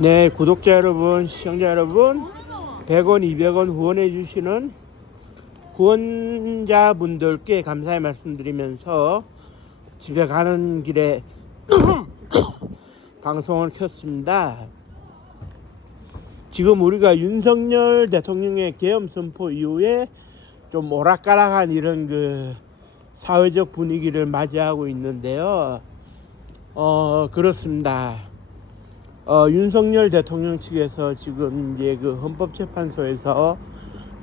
네, 구독자 여러분, 시청자 여러분, 100원, 200원 후원해 주시는 후원자분들께 감사의 말씀드리면서 집에 가는 길에 방송을 켰습니다. 지금 우리가 윤석열 대통령의 계엄 선포 이후에 좀 오락가락한 이런 사회적 분위기를 맞이하고 있는데요. 그렇습니다. 윤석열 대통령 측에서 지금 이제 헌법재판소에서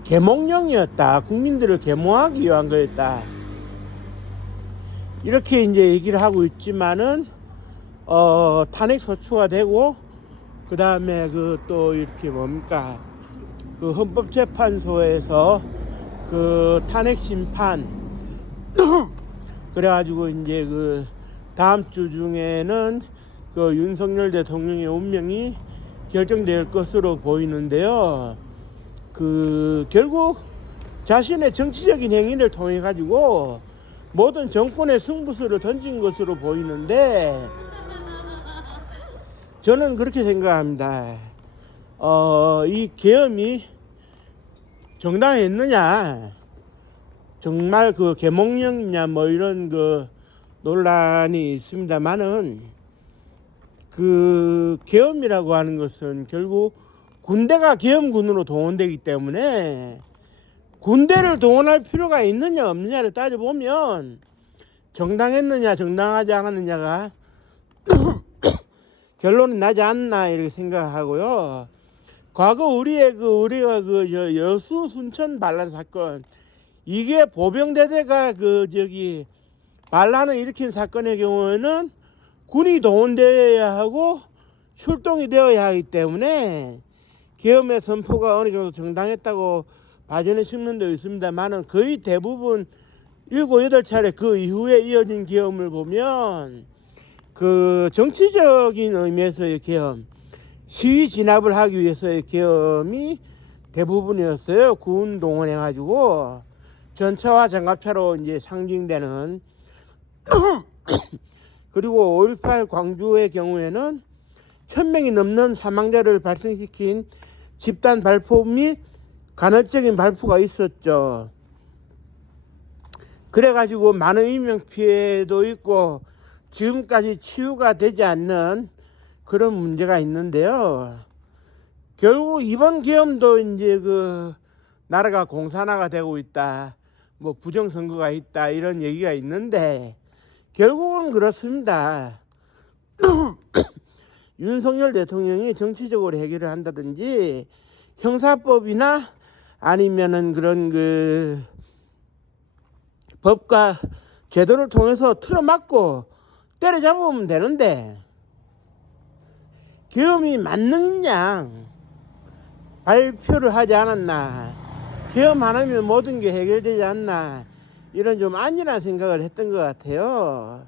계몽령이었다. 국민들을 계몽하기 위한 거였다. 이렇게 이제 얘기를 하고 있지만은, 탄핵 소추가 되고, 그 다음에 또 이렇게 헌법재판소에서 탄핵 심판, 그래가지고 이제 다음 주 중에는 윤석열 대통령의 운명이 결정될 것으로 보이는데요. 결국 자신의 정치적인 행위를 통해 가지고 모든 정권의 승부수를 던진 것으로 보이는데, 저는 그렇게 생각합니다. 이 계엄이 정당했느냐, 정말 계몽령이냐, 이런 논란이 있습니다만은, 계엄이라고 하는 것은 결국 군대가 계엄군으로 동원되기 때문에 군대를 동원할 필요가 있느냐 없느냐를 따져보면 정당했느냐 정당하지 않았느냐가 결론이 나지 않나 이렇게 생각하고요. 과거 우리가 여수 순천 반란 사건, 이게 보병대대가 반란을 일으킨 사건의 경우에는 군이 동원되어야 하고 출동이 되어야 하기 때문에 계엄의 선포가 어느 정도 정당했다고 봐주는 측면도 있습니다만은, 거의 대부분 7, 8차례 그 이후에 이어진 계엄을 보면 정치적인 의미에서의 계엄, 시위 진압을 하기 위해서의 계엄이 대부분이었어요. 군 동원해가지고 전차와 장갑차로 이제 상징되는 그리고 5.18 광주의 경우에는 1000명이 넘는 사망자를 발생시킨 집단 발포 및 간헐적인 발포가 있었죠. 그래가지고 많은 인명피해도 있고 지금까지 치유가 되지 않는 그런 문제가 있는데요. 결국 이번 계엄도 이제 나라가 공산화가 되고 있다, 부정선거가 있다, 이런 얘기가 있는데, 결국은 그렇습니다. 윤석열 대통령이 정치적으로 해결을 한다든지 형사법이나 아니면은 그런 법과 제도를 통해서 틀어막고 때려잡으면 되는데, 계엄이 맞느냐 발표를 하지 않았나, 계엄 안 하면 모든 게 해결되지 않나, 이런 좀 안일한 생각을 했던 것 같아요.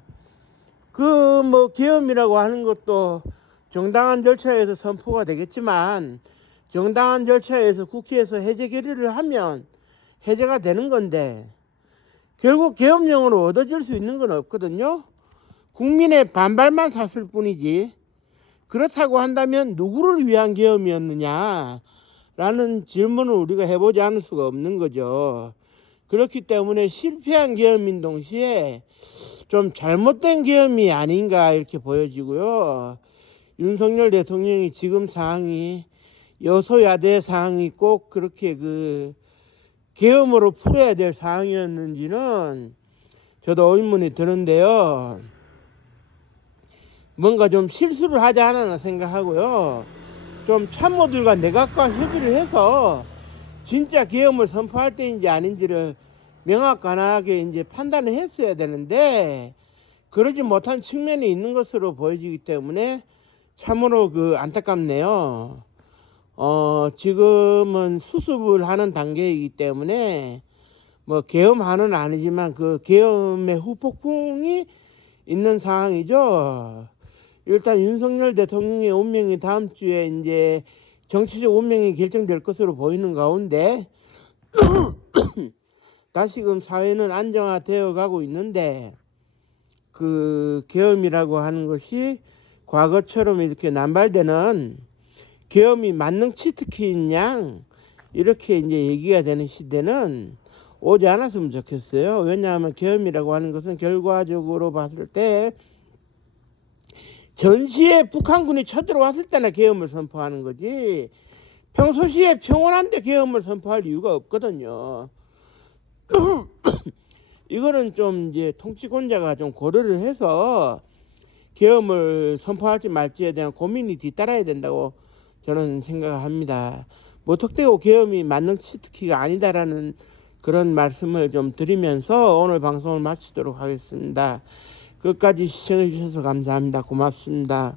계엄이라고 하는 것도 정당한 절차에서 선포가 되겠지만, 정당한 절차에서 국회에서 해제 결의를 하면 해제가 되는 건데, 결국 계엄령으로 얻어질 수 있는 건 없거든요. 국민의 반발만 샀을 뿐이지, 그렇다고 한다면 누구를 위한 계엄이었느냐 라는 질문을 우리가 해보지 않을 수가 없는 거죠. 그렇기 때문에 실패한 계엄인 동시에 좀 잘못된 계엄이 아닌가 이렇게 보여지고요. 윤석열 대통령이 지금 상황이 여소야대 상황이 꼭 그렇게 계엄으로 풀어야 될 상황이었는지는 저도 의문이 드는데요. 뭔가 좀 실수를 하지 않았나 생각하고요. 좀 참모들과 내각과 협의를 해서 진짜 계엄을 선포할 때인지 아닌지를 명확하게 이제 판단을 했어야 되는데, 그러지 못한 측면이 있는 것으로 보여지기 때문에 참으로 안타깝네요. 지금은 수습을 하는 단계이기 때문에 계엄하는 아니지만 계엄의 후폭풍이 있는 상황이죠. 일단 윤석열 대통령의 운명이 다음 주에 이제 정치적 운명이 결정될 것으로 보이는 가운데 다시금 사회는 안정화되어 가고 있는데, 계엄이라고 하는 것이 과거처럼 이렇게 남발되는 계엄이 만능 치트키인 양 이렇게 이제 얘기가 되는 시대는 오지 않았으면 좋겠어요. 왜냐하면 계엄이라고 하는 것은 결과적으로 봤을 때 전시에 북한군이 쳐들어왔을 때나 계엄을 선포하는 거지 평소시에 평온한데 계엄을 선포할 이유가 없거든요. 이거는 좀 이제 통치권자가 좀 고려를 해서 계엄을 선포할지 말지에 대한 고민이 뒤따라야 된다고 저는 생각합니다. 무턱대고 계엄이 만능 치트키가 아니다라는 그런 말씀을 좀 드리면서 오늘 방송을 마치도록 하겠습니다. 끝까지 시청해 주셔서 감사합니다. 고맙습니다.